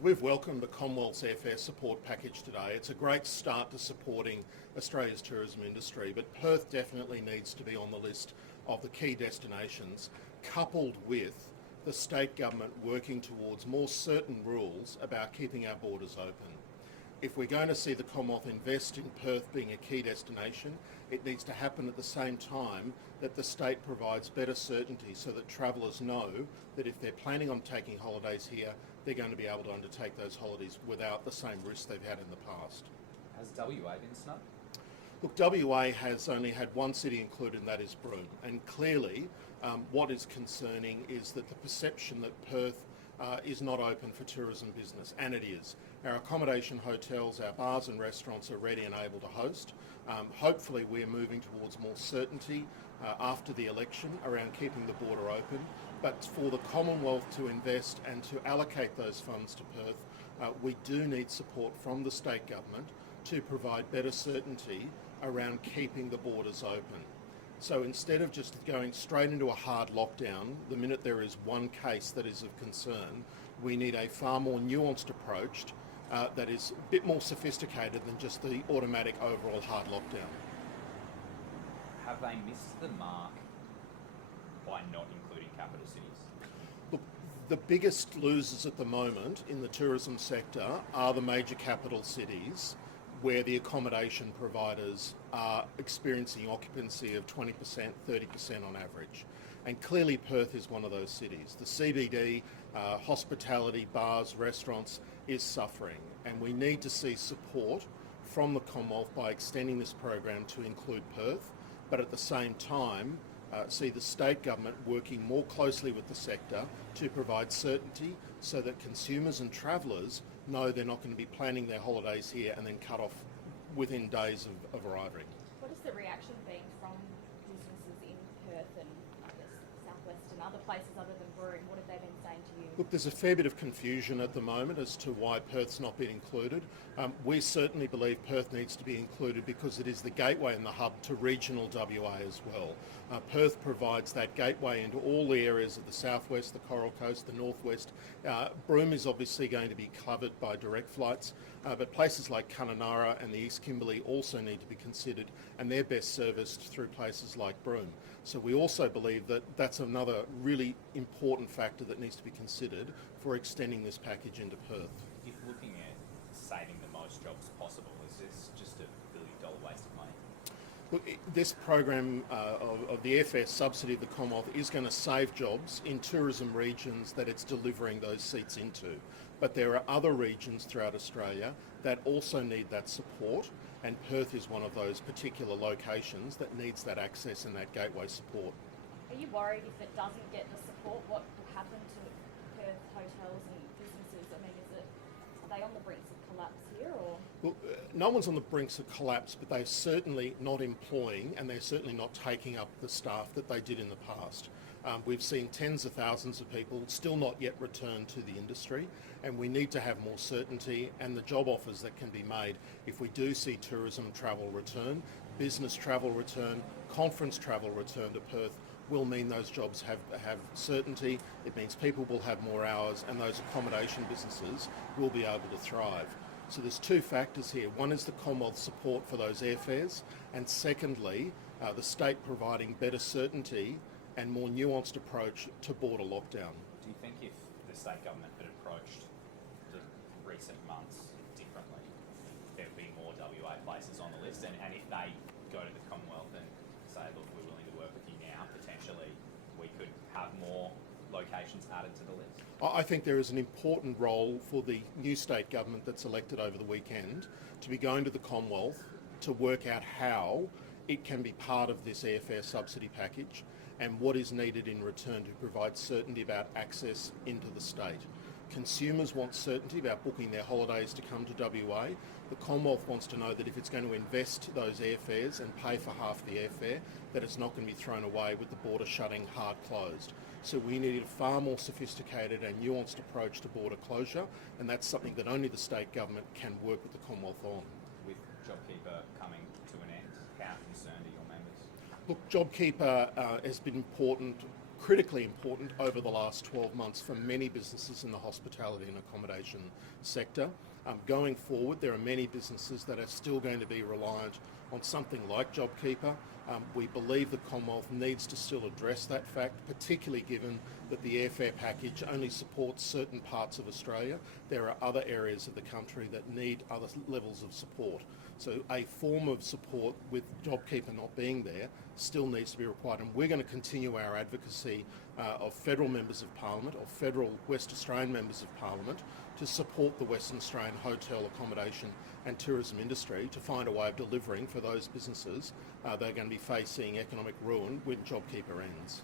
We've welcomed the Commonwealth's airfare support package today. It's a great start to supporting Australia's tourism industry, but Perth definitely needs to be on the list of the key destinations, coupled with the state government working towards more certain rules about keeping our borders open. If we're going to see the Commonwealth invest in Perth being a key destination, it needs to happen at the same time that the state provides better certainty so that travellers know that if they're planning on taking holidays here, they're going to be able to undertake those holidays without the same risks they've had in the past. Has WA been snubbed? Look, WA has only had one city included, and that is Broome. And clearly, what is concerning is that the perception that Perth is not open for tourism business, and it is. Our accommodation hotels, our bars and restaurants are ready and able to host. Hopefully we're moving towards more certainty after the election around keeping the border open. But for the Commonwealth to invest and to allocate those funds to Perth, we do need support from the state government to provide better certainty around keeping the borders open. So instead of just going straight into a hard lockdown, the minute there is one case that is of concern, we need a far more nuanced approach that is a bit more sophisticated than just the automatic overall hard lockdown. Have they missed the mark by not including capital cities? Look, the biggest losers at the moment in the tourism sector are the major capital cities, where the accommodation providers are experiencing occupancy of 20%, 30% on average. And clearly Perth is one of those cities. The CBD, hospitality, bars, restaurants is suffering, and we need to see support from the Commonwealth by extending this program to include Perth, but at the same time see the state government working more closely with the sector to provide certainty so that consumers and travellers know they're not going to be planning their holidays here and then cut off within days of arriving. What has the reaction been from businesses in Perth and I guess Southwest and other places other than Broome? What have they been saying to you? Look, there's a fair bit of confusion at the moment as to why Perth's not been included. We certainly believe Perth needs to be included because it is the gateway and the hub to regional WA as well. Perth provides that gateway into all the areas of the southwest, the Coral Coast, the northwest. Broome is obviously going to be covered by direct flights, but places like Kununurra and the East Kimberley also need to be considered, and they're best serviced through places like Broome. So we also believe that that's another really important factor that needs to be considered for extending this package into Perth. If looking at saving the most jobs possible, is this just a billion-dollar waste of money? Look, this program of the airfare subsidy of the Commonwealth is going to save jobs in tourism regions that it's delivering those seats into. But there are other regions throughout Australia that also need that support, and Perth is one of those particular locations that needs that access and that gateway support. Are you worried if it doesn't get the support, what will happen to Perth hotels and businesses? I mean, are they on the brink of collapse here, or? Well, no one's on the brinks of collapse, but they're certainly not employing and they're certainly not taking up the staff that they did in the past. We've seen tens of thousands of people still not yet return to the industry, and we need to have more certainty and the job offers that can be made if we do see tourism travel return, business travel return, conference travel return to Perth will mean those jobs have certainty. It means people will have more hours and those accommodation businesses will be able to thrive. So there's two factors here. One is the Commonwealth support for those airfares, and secondly, the state providing better certainty and more nuanced approach to border lockdown. Do you think if the state government had approached the recent months differently, there would be more WA places on the list? And if they go to the Commonwealth and say, look, we're willing to work with you now, potentially we could have more locations added to the list? I think there is an important role for the new state government that's elected over the weekend to be going to the Commonwealth to work out how it can be part of this airfare subsidy package and what is needed in return to provide certainty about access into the state. Consumers want certainty about booking their holidays to come to WA. The Commonwealth wants to know that if it's going to invest those airfares and pay for half the airfare, that it's not going to be thrown away with the border shutting hard closed. So we need a far more sophisticated and nuanced approach to border closure, and that's something that only the state government can work with the Commonwealth on. With JobKeeper coming to an end, how concerned are your members? Look, JobKeeper has been important critically important over the last 12 months for many businesses in the hospitality and accommodation sector. Going forward, there are many businesses that are still going to be reliant on something like JobKeeper. We believe the Commonwealth needs to still address that fact, particularly given that the airfare package only supports certain parts of Australia. There are other areas of the country that need other levels of support. So a form of support with JobKeeper not being there still needs to be required, and we're going to continue our advocacy of federal members of parliament, or federal West Australian members of parliament, to support the Western Australian hotel, accommodation and tourism industry to find a way of delivering for those businesses that are going to be facing economic ruin when JobKeeper ends.